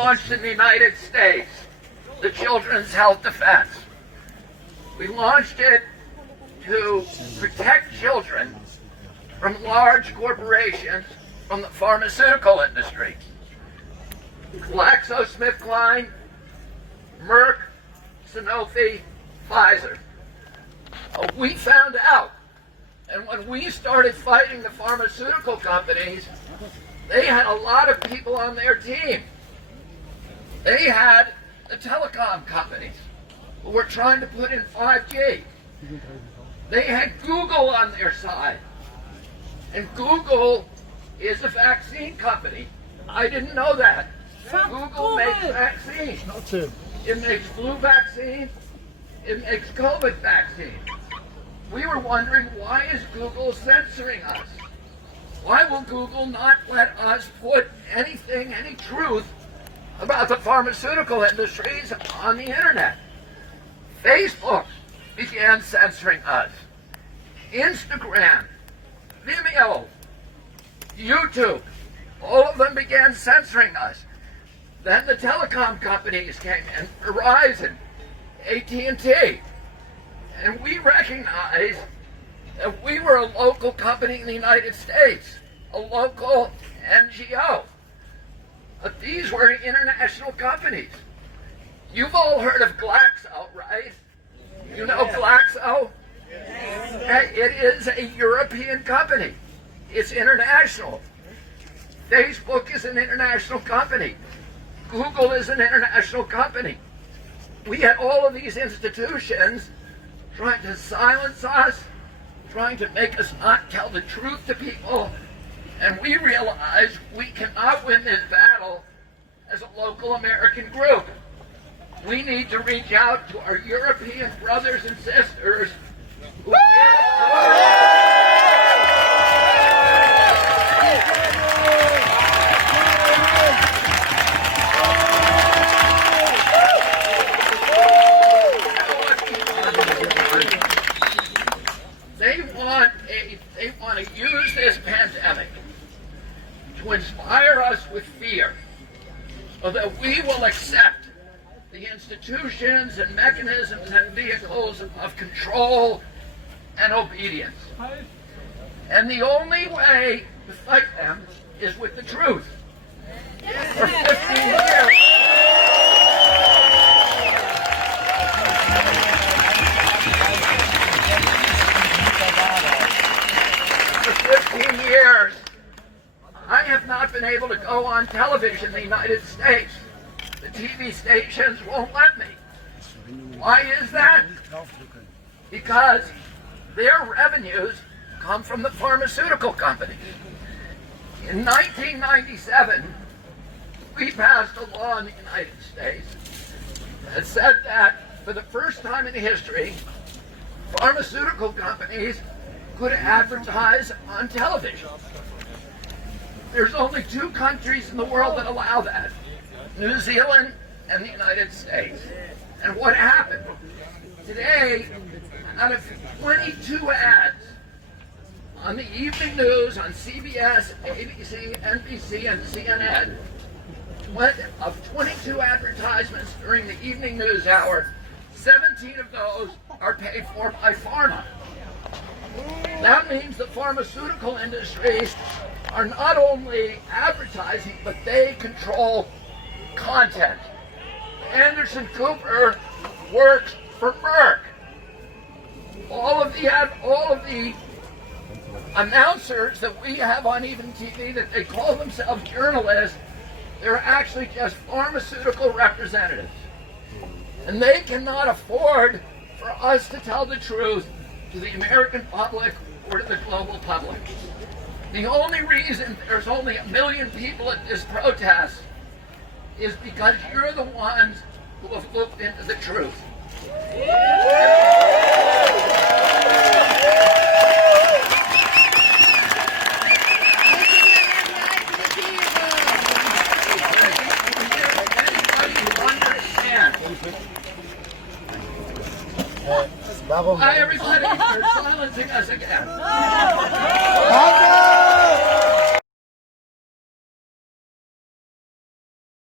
Launched in the United States, the Children's Health Defense. We launched it to protect children from large corporations, from the pharmaceutical industry. GlaxoSmithKline, Merck, Sanofi, Pfizer. We found out, and when we started fighting the pharmaceutical companies, they had a lot of people on their team. They had the telecom companies who were trying to put in 5G. They had Google on their side. And Google is a vaccine company. I didn't know that. Google makes vaccines. It makes flu vaccine. It makes COVID vaccine. We were wondering, why is Google censoring us? Why will Google not let us put anything, any truth about the pharmaceutical industries on the internet? Facebook began censoring us. Instagram, Vimeo, YouTube, all of them began censoring us. Then the telecom companies came in, Verizon, AT&T, and we recognized that we were a local company in the United States, a local NGO. But these were international companies. You've all heard of Glaxo, right? You know Glaxo? It is a European company. It's international. Facebook is an international company. Google is an international company. We had all of these institutions trying to silence us, trying to make us not tell the truth to people, and we realized we cannot win this battle as a local American group. We need to reach out to our European brothers and sisters who they want to use this pandemic to inspire us with fear, so that we will accept the institutions and mechanisms and vehicles of control and obedience. And the only way to fight them is with the truth. For 15 years, I have not been able to go on television in the United States. The TV stations won't let me. Why is that? Because their revenues come from the pharmaceutical companies. In 1997, we passed a law in the United States that said that for the first time in history, pharmaceutical companies could advertise on television. There's only 2 countries in the world that allow that: New Zealand and the United States. And what happened? Today, out of 22 ads on the evening news on CBS, ABC, NBC, and CNN, of 22 advertisements during the evening news hour, 17 of those are paid for by pharma. That means the pharmaceutical industries are not only advertising, but they control content. Anderson Cooper works for Merck. All of the announcers that we have on Even TV that they call themselves journalists, they're actually just pharmaceutical representatives. And they cannot afford for us to tell the truth to the American public or to the global public. The only reason there's only 1 million people at this protest is because you're the ones who have looked into the truth. Hi, everybody. They're silencing us again.